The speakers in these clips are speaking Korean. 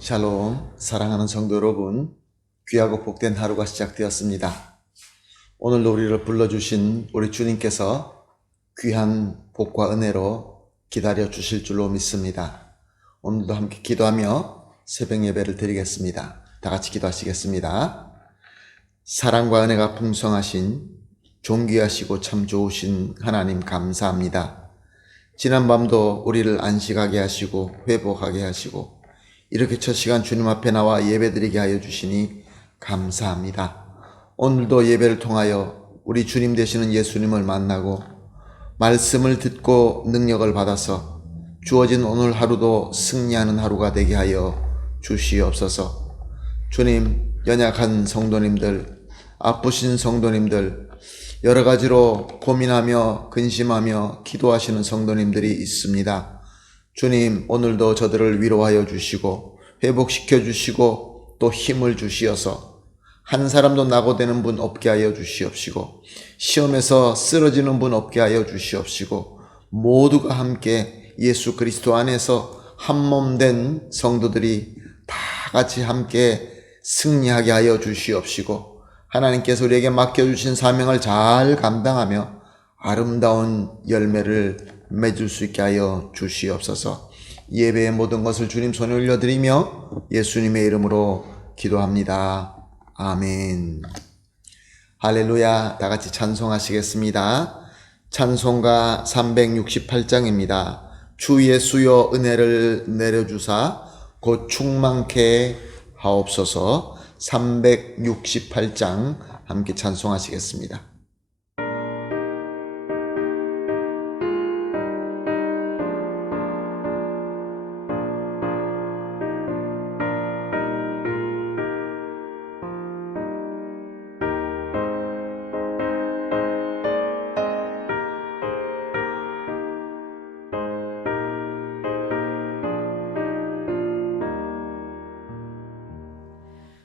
샬롬, 사랑하는 성도 여러분, 귀하고 복된 하루가 시작되었습니다. 오늘도 우리를 불러주신 우리 주님께서 귀한 복과 은혜로 기다려 주실 줄로 믿습니다. 오늘도 함께 기도하며 새벽 예배를 드리겠습니다. 다 같이 기도하시겠습니다. 사랑과 은혜가 풍성하신 존귀하시고 참 좋으신 하나님 감사합니다. 지난밤도 우리를 안식하게 하시고 회복하게 하시고 이렇게 첫 시간 주님 앞에 나와 예배드리게 하여 주시니 감사합니다. 오늘도 예배를 통하여 우리 주님 되시는 예수님을 만나고 말씀을 듣고 능력을 받아서 주어진 오늘 하루도 승리하는 하루가 되게 하여 주시옵소서. 주님, 연약한 성도님들, 아프신 성도님들, 여러 가지로 고민하며 근심하며 기도하시는 성도님들이 있습니다. 주님, 오늘도 저들을 위로하여 주시고 회복시켜 주시고 또 힘을 주시어서 한 사람도 낙오되는 분 없게 하여 주시옵시고 시험에서 쓰러지는 분 없게 하여 주시옵시고 모두가 함께 예수 그리스도 안에서 한몸 된 성도들이 다 같이 함께 승리하게 하여 주시옵시고 하나님께서 우리에게 맡겨주신 사명을 잘 감당하며 아름다운 열매를 맺을 수 있게 하여 주시옵소서. 예배의 모든 것을 주님 손에 올려드리며 예수님의 이름으로 기도합니다. 아멘. 할렐루야. 다 같이 찬송하시겠습니다. 찬송가 368장입니다. 주 예수여 은혜를 내려주사 곧 충만케 하옵소서. 368장 함께 찬송하시겠습니다.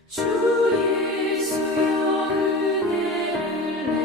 주 예수여 은혜를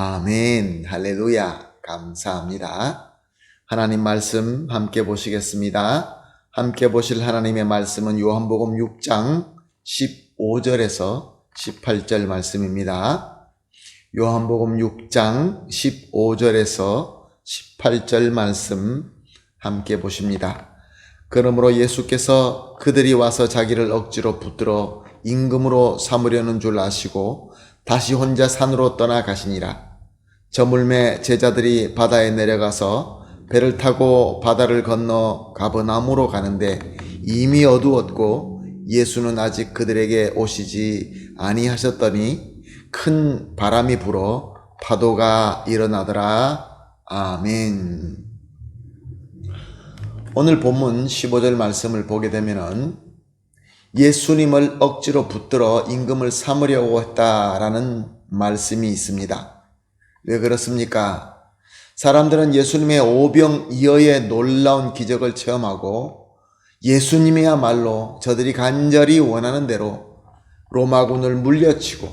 아멘, 할렐루야, 감사합니다. 하나님 말씀 함께 보시겠습니다. 함께 보실 하나님의 말씀은 요한복음 6장 15절에서 18절 말씀입니다. 요한복음 6장 15절에서 18절 말씀 함께 보십니다. 그러므로 예수께서 그들이 와서 자기를 억지로 붙들어 임금으로 삼으려는 줄 아시고 다시 혼자 산으로 떠나가시니라. 저물매 제자들이 바다에 내려가서 배를 타고 바다를 건너 가버나움으로 가는데 이미 어두웠고 예수는 아직 그들에게 오시지 아니하셨더니 큰 바람이 불어 파도가 일어나더라. 아멘. 오늘 본문 15절 말씀을 보게 되면은 예수님을 억지로 붙들어 임금을 삼으려고 했다라는 말씀이 있습니다. 왜 그렇습니까? 사람들은 예수님의 오병이어의 놀라운 기적을 체험하고 예수님이야말로 저들이 간절히 원하는 대로 로마군을 물려치고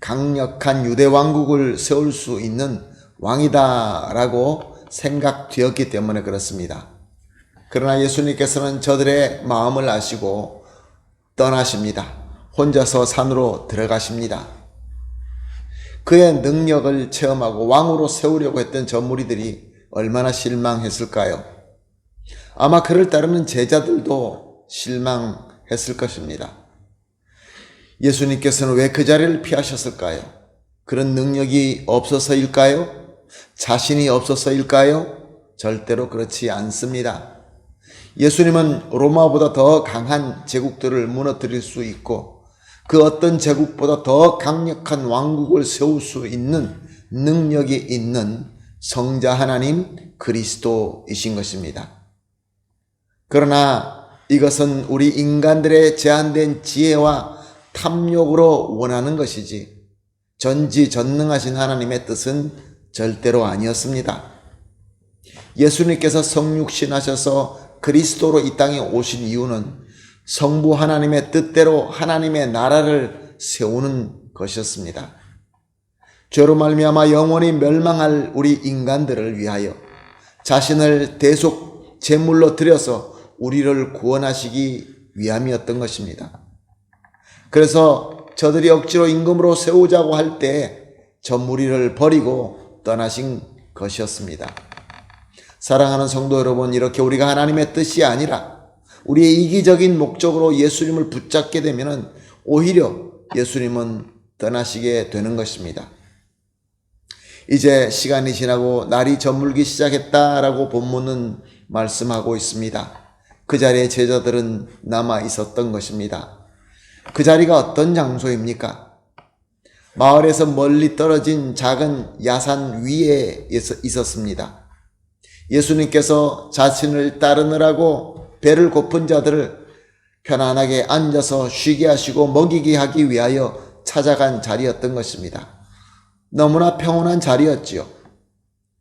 강력한 유대 왕국을 세울 수 있는 왕이다라고 생각되었기 때문에 그렇습니다. 그러나 예수님께서는 저들의 마음을 아시고 떠나십니다. 혼자서 산으로 들어가십니다. 그의 능력을 체험하고 왕으로 세우려고 했던 저 무리들이 얼마나 실망했을까요? 아마 그를 따르는 제자들도 실망했을 것입니다. 예수님께서는 왜 그 자리를 피하셨을까요? 그런 능력이 없어서일까요? 자신이 없어서일까요? 절대로 그렇지 않습니다. 예수님은 로마보다 더 강한 제국들을 무너뜨릴 수 있고 그 어떤 제국보다 더 강력한 왕국을 세울 수 있는 능력이 있는 성자 하나님 그리스도이신 것입니다. 그러나 이것은 우리 인간들의 제한된 지혜와 탐욕으로 원하는 것이지 전지전능하신 하나님의 뜻은 절대로 아니었습니다. 예수님께서 성육신하셔서 그리스도로 이 땅에 오신 이유는 성부 하나님의 뜻대로 하나님의 나라를 세우는 것이었습니다. 죄로 말미암아 영원히 멸망할 우리 인간들을 위하여 자신을 대속 제물로 드려서 우리를 구원하시기 위함이었던 것입니다. 그래서 저들이 억지로 임금으로 세우자고 할 때 저 무리를 버리고 떠나신 것이었습니다. 사랑하는 성도 여러분, 이렇게 우리가 하나님의 뜻이 아니라 우리의 이기적인 목적으로 예수님을 붙잡게 되면 오히려 예수님은 떠나시게 되는 것입니다. 이제 시간이 지나고 날이 저물기 시작했다라고 본문은 말씀하고 있습니다. 그 자리에 제자들은 남아 있었던 것입니다. 그 자리가 어떤 장소입니까? 마을에서 멀리 떨어진 작은 야산 위에 있었습니다. 예수님께서 자신을 따르느라고 배를 고픈 자들을 편안하게 앉아서 쉬게 하시고 먹이게 하기 위하여 찾아간 자리였던 것입니다. 너무나 평온한 자리였지요.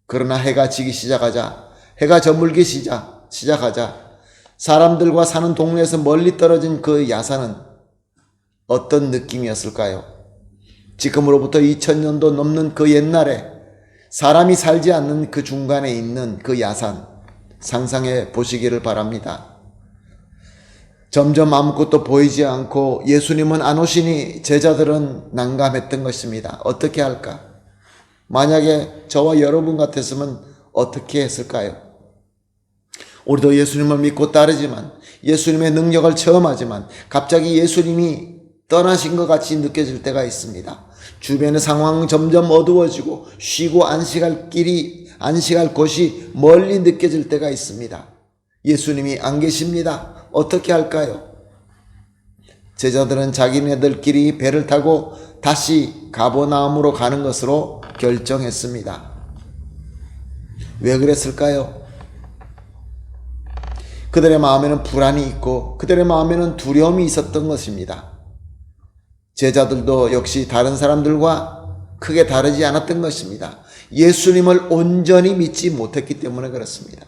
그러나 해가 지기 시작하자, 해가 저물기 시작하자 사람들과 사는 동네에서 멀리 떨어진 그 야산은 어떤 느낌이었을까요? 지금으로부터 2000년도 넘는 그 옛날에 사람이 살지 않는 그 중간에 있는 그 야산 상상해 보시기를 바랍니다. 점점 아무것도 보이지 않고 예수님은 안 오시니 제자들은 난감했던 것입니다. 어떻게 할까? 만약에 저와 여러분 같았으면 어떻게 했을까요? 우리도 예수님을 믿고 따르지만 예수님의 능력을 체험하지만 갑자기 예수님이 떠나신 것 같이 느껴질 때가 있습니다. 주변의 상황은 점점 어두워지고 쉬고 안식할 곳이 멀리 느껴질 때가 있습니다. 예수님이 안 계십니다. 어떻게 할까요? 제자들은 자기네들끼리 배를 타고 다시 가버나움으로 가는 것으로 결정했습니다. 왜 그랬을까요? 그들의 마음에는 불안이 있고 그들의 마음에는 두려움이 있었던 것입니다. 제자들도 역시 다른 사람들과 크게 다르지 않았던 것입니다. 예수님을 온전히 믿지 못했기 때문에 그렇습니다.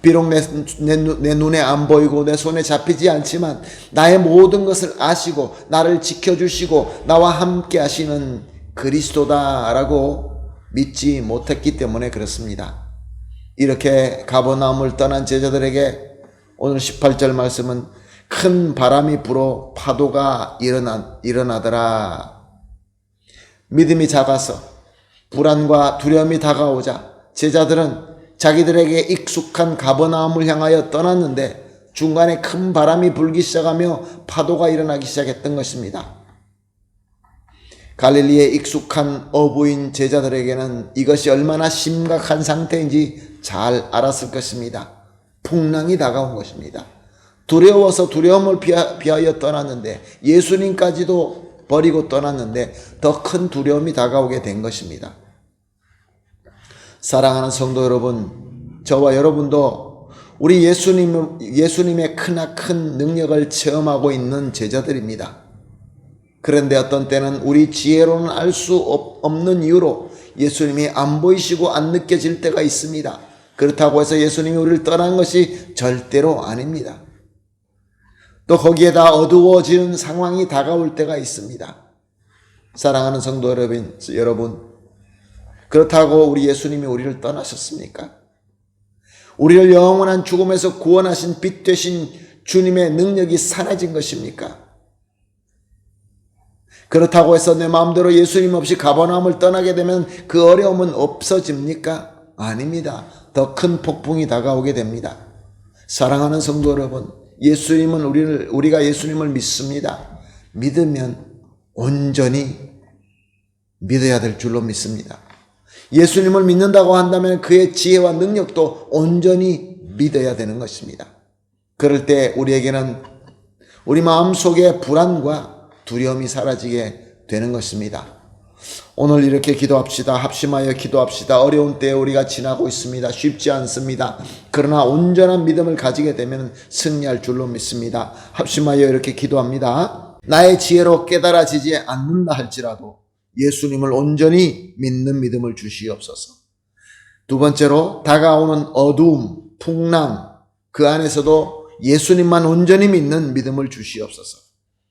비록 내 눈에 안 보이고 내 손에 잡히지 않지만 나의 모든 것을 아시고 나를 지켜주시고 나와 함께 하시는 그리스도다라고 믿지 못했기 때문에 그렇습니다. 이렇게 가버나움을 떠난 제자들에게 오늘 18절 말씀은 큰 바람이 불어 파도가 일어나더라. 믿음이 작아서 불안과 두려움이 다가오자 제자들은 자기들에게 익숙한 가버나움을 향하여 떠났는데 중간에 큰 바람이 불기 시작하며 파도가 일어나기 시작했던 것입니다. 갈릴리에 익숙한 어부인 제자들에게는 이것이 얼마나 심각한 상태인지 잘 알았을 것입니다. 풍랑이 다가온 것입니다. 두려워서 두려움을 피하여 떠났는데 예수님까지도 버리고 떠났는데 더 큰 두려움이 다가오게 된 것입니다. 사랑하는 성도 여러분, 저와 여러분도 우리 예수님의 크나큰 능력을 체험하고 있는 제자들입니다. 그런데 어떤 때는 우리 지혜로는 알 수 없는 이유로 예수님이 안 보이시고 안 느껴질 때가 있습니다. 그렇다고 해서 예수님이 우리를 떠난 것이 절대로 아닙니다. 또 거기에다 어두워지는 상황이 다가올 때가 있습니다. 사랑하는 성도 여러분, 그렇다고 우리 예수님이 우리를 떠나셨습니까? 우리를 영원한 죽음에서 구원하신 빛 되신 주님의 능력이 사라진 것입니까? 그렇다고 해서 내 마음대로 예수님 없이 가버나움을 떠나게 되면 그 어려움은 없어집니까? 아닙니다. 더 큰 폭풍이 다가오게 됩니다. 사랑하는 성도 여러분, 우리가 예수님을 믿습니다. 믿으면 온전히 믿어야 될 줄로 믿습니다. 예수님을 믿는다고 한다면 그의 지혜와 능력도 온전히 믿어야 되는 것입니다. 그럴 때 우리에게는 우리 마음속의 불안과 두려움이 사라지게 되는 것입니다. 오늘 이렇게 기도합시다. 합심하여 기도합시다. 어려운 때에 우리가 지나고 있습니다. 쉽지 않습니다. 그러나 온전한 믿음을 가지게 되면 승리할 줄로 믿습니다. 합심하여 이렇게 기도합니다. 나의 지혜로 깨달아지지 않는다 할지라도 예수님을 온전히 믿는 믿음을 주시옵소서. 두 번째로 다가오는 어두움, 풍랑, 그 안에서도 예수님만 온전히 믿는 믿음을 주시옵소서.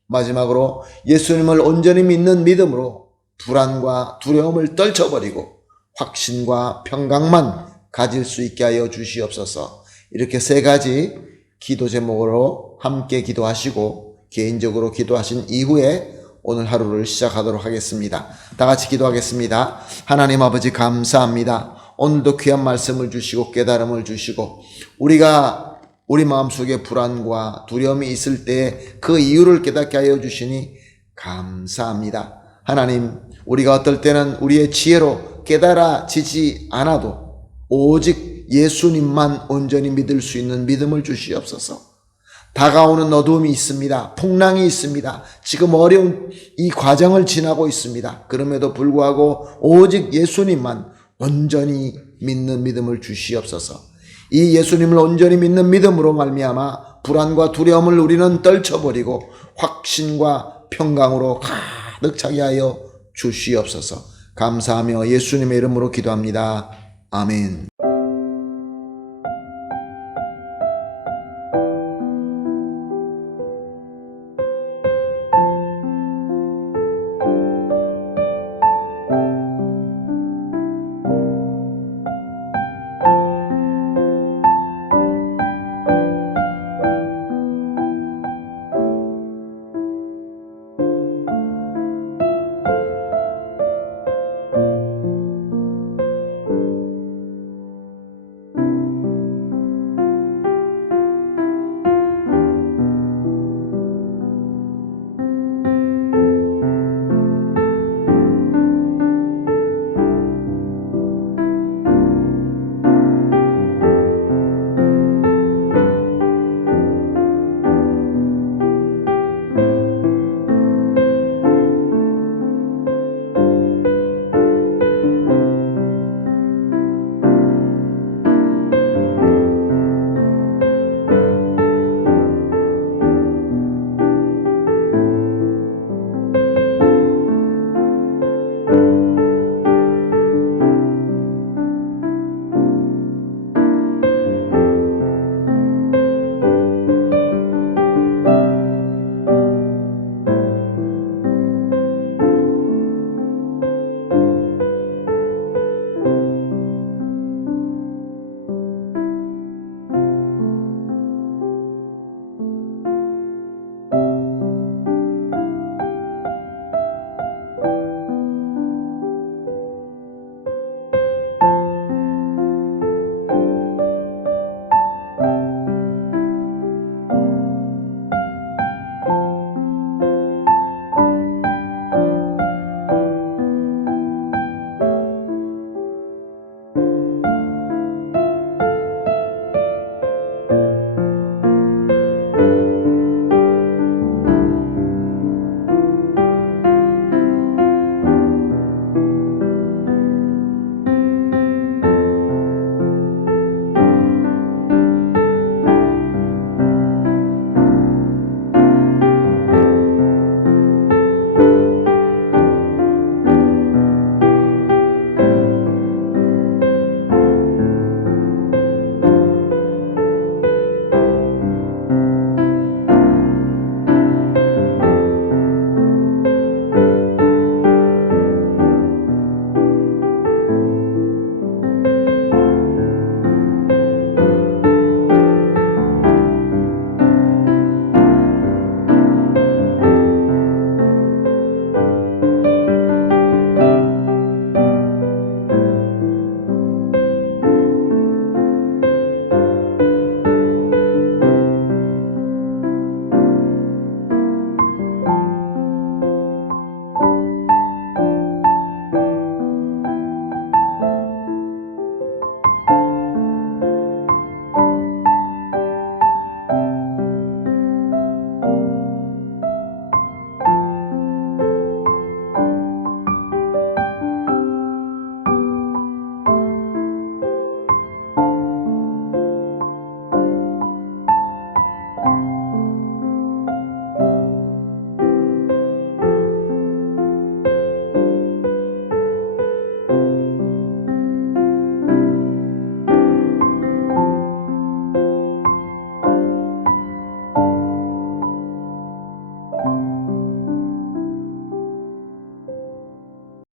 마지막으로 예수님을 온전히 믿는 믿음으로 불안과 두려움을 떨쳐버리고 확신과 평강만 가질 수 있게 하여 주시옵소서. 이렇게 세 가지 기도 제목으로 함께 기도하시고 개인적으로 기도하신 이후에 오늘 하루를 시작하도록 하겠습니다. 다 같이 기도하겠습니다. 하나님 아버지 감사합니다. 오늘도 귀한 말씀을 주시고 깨달음을 주시고 우리가 우리 마음속에 불안과 두려움이 있을 때 그 이유를 깨닫게 하여 주시니 감사합니다. 하나님, 우리가 어떨 때는 우리의 지혜로 깨달아지지 않아도 오직 예수님만 온전히 믿을 수 있는 믿음을 주시옵소서. 다가오는 어두움이 있습니다. 풍랑이 있습니다. 지금 어려운 이 과정을 지나고 있습니다. 그럼에도 불구하고 오직 예수님만 온전히 믿는 믿음을 주시옵소서. 이 예수님을 온전히 믿는 믿음으로 말미암아 불안과 두려움을 우리는 떨쳐버리고 확신과 평강으로 가득 차게 하여 주시옵소서. 감사하며 예수님의 이름으로 기도합니다. 아멘.